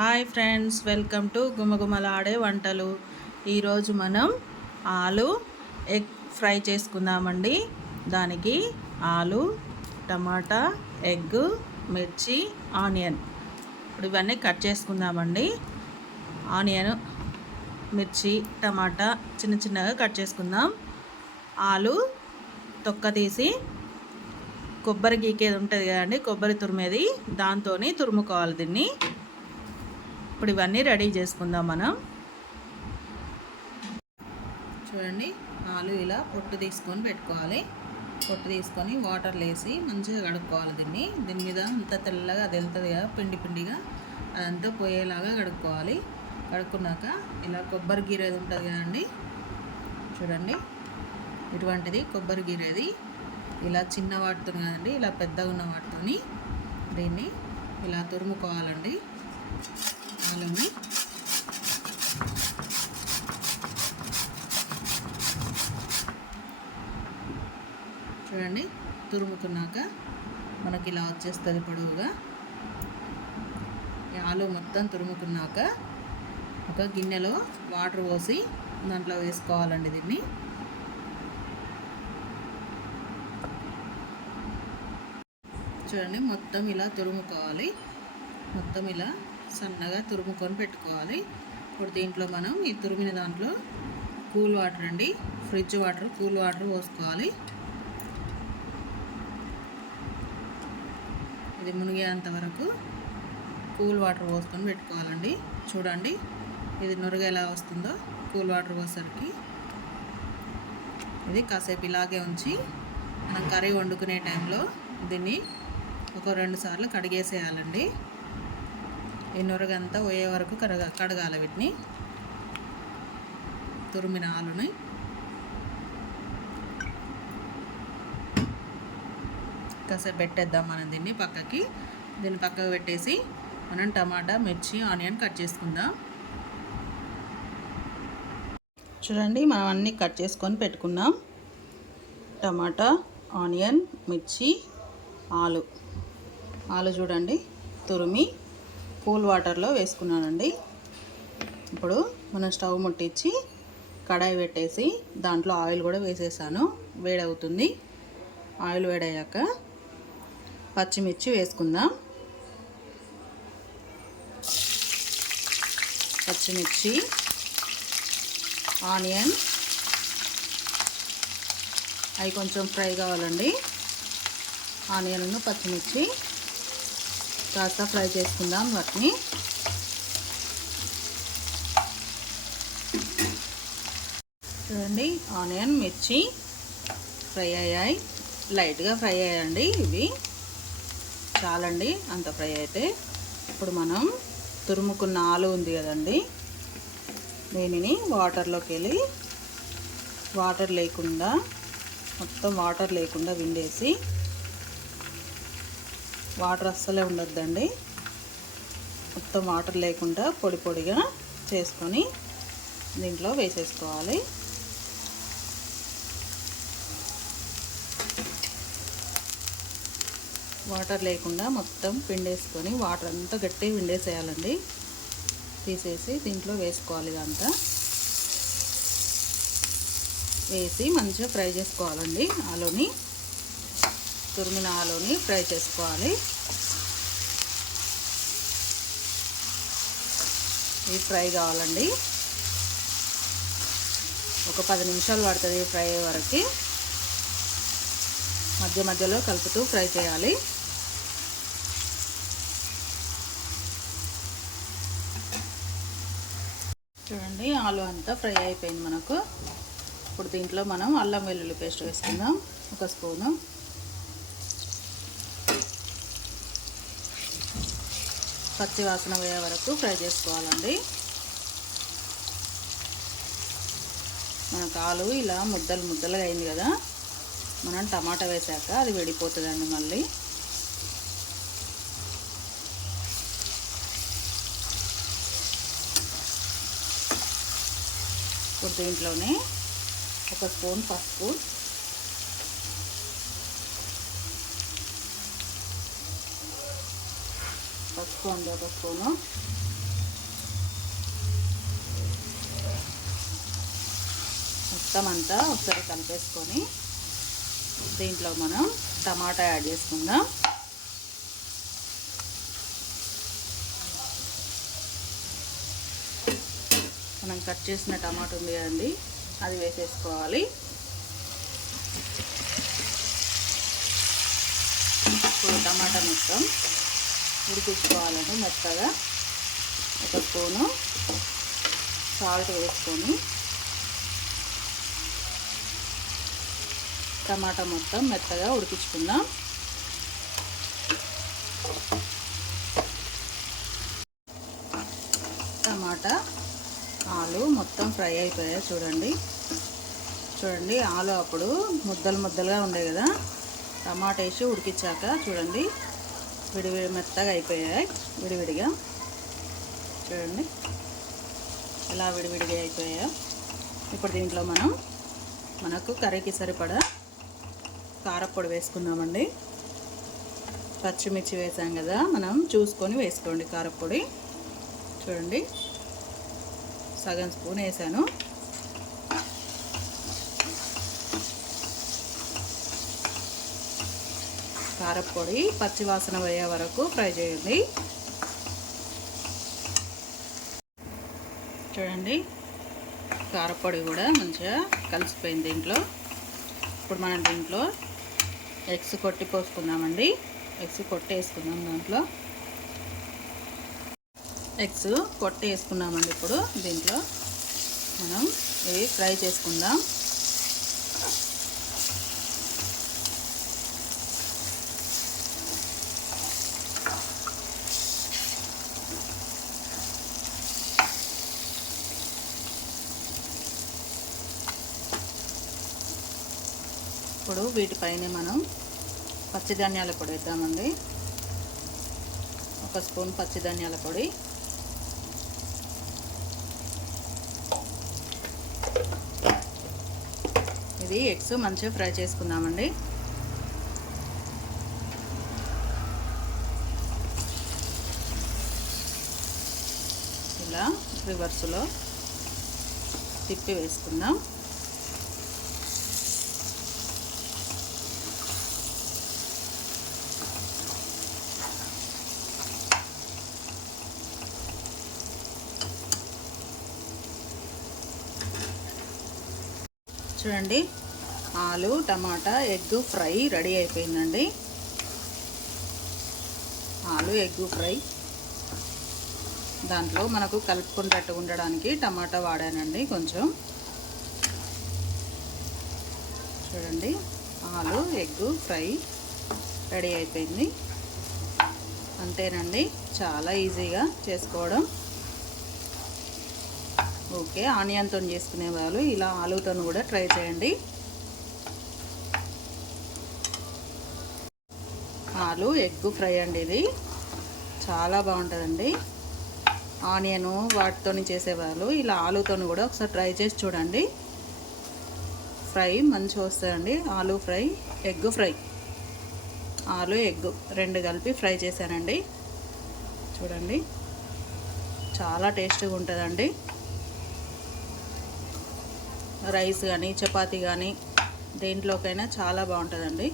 Hi friends, welcome to గుమగుమలాడే వంటలు. ఈరోజు మనం ఆలు ఎగ్ ఫ్రై చేసుకుందామండి. దానికి ఆలు, టమాటా, ఎగ్, మిర్చి, ఆనియన్ ఇప్పుడు ఇవన్నీ కట్ చేసుకుందామండి. ఆనియన్, మిర్చి, టమాటా చిన్న చిన్నగా కట్ చేసుకుందాం. ఆలు తొక్క తీసి కొబ్బరి గీకేది ఉంటుంది కదండి, కొబ్బరి తురిమేది, దాంతో తురుముకోవాలి దీన్ని. ఇప్పుడు ఇవన్నీ రెడీ చేసుకుందాం మనం. చూడండి, ఆలు ఇలా పొట్టు తీసుకొని పెట్టుకోవాలి. పొట్టు తీసుకొని వాటర్లో వేసి మంచిగా కడుక్కోవాలి. దీని మీద అంతా తెల్లగా అది వెళ్తుంది కదా, పిండి పిండిగా, అదంతా పోయేలాగా కడుక్కోవాలి. కడుక్కున్నాక ఇలా కొబ్బరి గీరేది ఉంటుంది కదండి, చూడండి ఇటువంటిది కొబ్బరి గీరేది. ఇలా చిన్న వాటితో కదండి, ఇలా పెద్దగా ఉన్న వాటితో దీన్ని ఇలా తురుముకోవాలండి. ఆలుని చూడండి, తురుముకున్నాక మనకి ఇలా వచ్చేస్తుంది పొడవుగా. ఈ ఆలు మొత్తం తురుముకున్నాక ఒక గిన్నెలో వాటర్ పోసి దాంట్లో వేసుకోవాలండి. దీన్ని చూడండి, మొత్తం ఇలా తురుముకోవాలి. మొత్తం ఇలా సన్నగా తురుముకొని పెట్టుకోవాలి. ఇప్పుడు దీంట్లో మనం ఈ తురిమిన దాంట్లో కూల్ వాటర్ అండి, ఫ్రిడ్జ్ వాటర్, కూల్ వాటర్ పోసుకోవాలి. ఇది మునిగేంత వరకు కూల్ వాటర్ పోసుకొని పెట్టుకోవాలండి. చూడండి, ఇది నురుగు ఎలా వస్తుందో కూల్ వాటర్ పోసరికి. ఇది కాసేపు ఇలాగే ఉంచి మనం కర్రీ వండుకునే టైంలో దీన్ని ఒక 2 సార్లు కడిగేసేయాలండి. ఈ నురగంతా పోయే వరకు కడగాలి వీటిని, తురిమిన ఆలుని. కాసేపు పెట్టేద్దాం మనం దీన్ని పక్కకి. దీన్ని పక్కకు పెట్టేసి మనం టమాటా, మిర్చి, ఆనియన్ కట్ చేసుకుందాం. చూడండి, మనం అన్నీ కట్ చేసుకొని పెట్టుకున్నాం. టమాటా, ఆనియన్, మిర్చి, ఆలు చూడండి తురిమి కూల్ వాటర్లో వేసుకున్నానండి. ఇప్పుడు మనం స్టవ్ ముట్టించి కడాయి పెట్టేసి దాంట్లో ఆయిల్ కూడా వేసేసాను. వేడవుతుంది. ఆయిల్ వేడయ్యాక పచ్చిమిర్చి వేసుకుందాం. పచ్చిమిర్చి, ఆనియన్ అవి కొంచెం ఫ్రై కావాలండి. ఆనియన్, పచ్చిమిర్చి కాస్త ఫ్రై చేసుకుందాం వాటిని. చూడండి, ఆనియన్, మిర్చి ఫ్రై అయ్యాయి. లైట్గా ఫ్రై అయ్యాయండి. ఇవి చాలండి అంత ఫ్రై అయితే. ఇప్పుడు మనం తురుముకున్న ఆలు ఉంది కదండి, దీనిని వాటర్లోకి వెళ్ళి మొత్తం వాటర్ లేకుండా విండేసి, వాటర్ అస్సలే ఉండొద్దండి, మొత్తం వాటర్ లేకుండా పొడి పొడిగా చేసుకొని దీంట్లో వేసేసుకోవాలి. వాటర్ లేకుండా మొత్తం పిండేసుకొని, వాటర్ అంతా గట్టిగా పిండేసేయాలండి. తీసేసి దీంట్లో వేసుకోవాలి. ఇదంతా వేసి మంచిగా ఫ్రై చేసుకోవాలండి. ఆలుని, తురిమిన ఆలుని ఫ్రై చేసుకోవాలి. ఇది ఫ్రై కావాలండి. ఒక 10 నిమిషాలు పడుతుంది ఫ్రై అయ్యే వరకు. మధ్య మధ్యలో కలుపుతూ ఫ్రై చేయాలి. చూడండి, ఆలు అంతా ఫ్రై అయిపోయింది మనకు. ఇప్పుడు దీంట్లో మనం అల్లం వెల్లుల్లి పేస్ట్ వేసుకుందాం. 1 స్పూను. పచ్చి వాసన పోయే వరకు ఫ్రై చేసుకోవాలండి. మనకు ఆలు ఇలా ముద్దలుగా అయింది కదా, మనం టమాటా వేసాక అది విడిపోతుందండి మళ్ళీ. ఇప్పుడు దీంట్లోనే 1 స్పూన్ పసుపు, పసుపు అండి 1 స్పూను, మొత్తం అంతా ఒకసారి కలిపేసుకొని దీంట్లో మనం టమాటా యాడ్ చేసుకుందాం. మనం కట్ చేసిన టమాటా ఉంది కదండి, అది వేసేసుకోవాలి. ఇప్పుడు టమాటా మొత్తం ఉడికించుకోవాలండి మెత్తగా. ఒక స్పూను సాల్ట్ వేసుకొని టమాటా మొత్తం మెత్తగా ఉడికించుకుందాం. టమాటా ఆలు మొత్తం ఫ్రై అయిపోయాయి చూడండి. ఆలు అప్పుడు ముద్దలు ముద్దలుగా ఉండే కదా, టమాటా వేసి ఉడికించాక చూడండి విడివిడి మెత్తగా అయిపోయాయి. విడివిడిగా చూడండి ఎలా విడివిడిగా అయిపోయాయో. ఇప్పుడు దీంట్లో మనకు కర్రీకి సరిపడా కారపొడి వేసుకుందామండి. పచ్చిమిర్చి వేసాం కదా, మనం చూసుకొని వేసుకోండి కారపొడి. చూడండి సగం స్పూన్ వేసాను. కారపొడి పచ్చివాసన పోయే వరకు ఫ్రై చేయండి. చూడండి కారపొడి కూడా మంచిగా కలిసిపోయింది దీంట్లో. ఇప్పుడు మనం దీంట్లో ఎగ్స్ కొట్టి పోసుకుందామండి. ఎగ్స్ కొట్టి వేసుకుందాం. దాంట్లో ఎగ్స్ కొట్టి వేసుకున్నామండి. ఇప్పుడు దీంట్లో మనం ఇవి ఫ్రై చేసుకుందాం. ఇప్పుడు వీటిపైన మనం పచ్చి ధనియాల పొడి వేద్దామండి. ఒక స్పూన్ పచ్చి ధనియాల పొడి, ఇది ఎగ్స్ మంచిగా ఫ్రై చేసుకుందామండి. ఇలా రివర్స్లో తిప్పి వేసుకుందాం. చూడండి ఆలు టమాటా ఎగ్ ఫ్రై రెడీ అయిపోయిందండి. ఆలు ఎగ్ ఫ్రై, దాంట్లో మనకు కలుపుకున్నట్టు ఉండడానికి టమాటా వాడానండి కొంచెం. చూడండి ఆలు ఎగ్ ఫ్రై రెడీ అయిపోయింది. అంతేనండి, చాలా ఈజీగా చేసుకోవడం. ఓకే, ఆనియన్తో చేసుకునే వాళ్ళు ఇలా ఆలుతో కూడా ట్రై చేయండి. ఆలు ఎగ్ ఫ్రై అండి, ఇది చాలా బాగుంటుందండి. ఆనియన్ వాటితో చేసేవాళ్ళు ఇలా ఆలుతో కూడా ఒకసారి ట్రై చేసి చూడండి. ఫ్రై మంచిగా వస్తుందండి. ఆలు ఫ్రై, ఎగ్ ఫ్రై, ఆలు ఎగ్ రెండు కలిపి ఫ్రై చేశానండి. చూడండి చాలా టేస్టీగా ఉంటుందండి. రైస్ కానీ చపాతీ కానీ దేంట్లోకైనా చాలా బాగుంటుందండి.